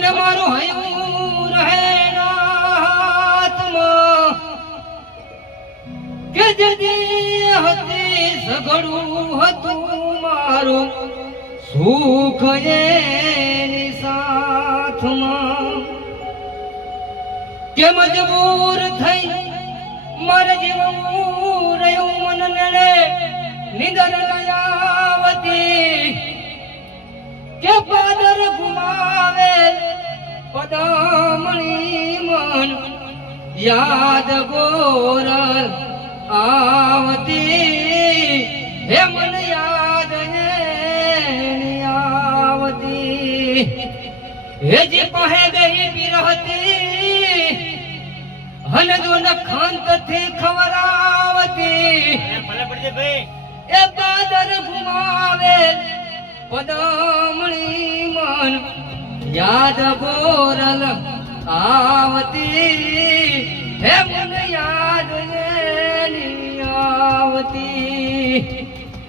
હજે મારું હયું રહે નાથમાં કે જદી હતી સઘળું હતું મારું, સુખ એની સાથમાં. કે મજબૂર થઈ પદમણી મન યાદ ગોરલ આવતી. હે મન યાદ હે આવતી. હે જે પહે ગઈ બિરહતી હન જો નખંતથી ખવરાવતી એ બાદર ઘુમાવે પદમણી મન યાદ ગોરલ આવતી હે મને યાદ આવતી.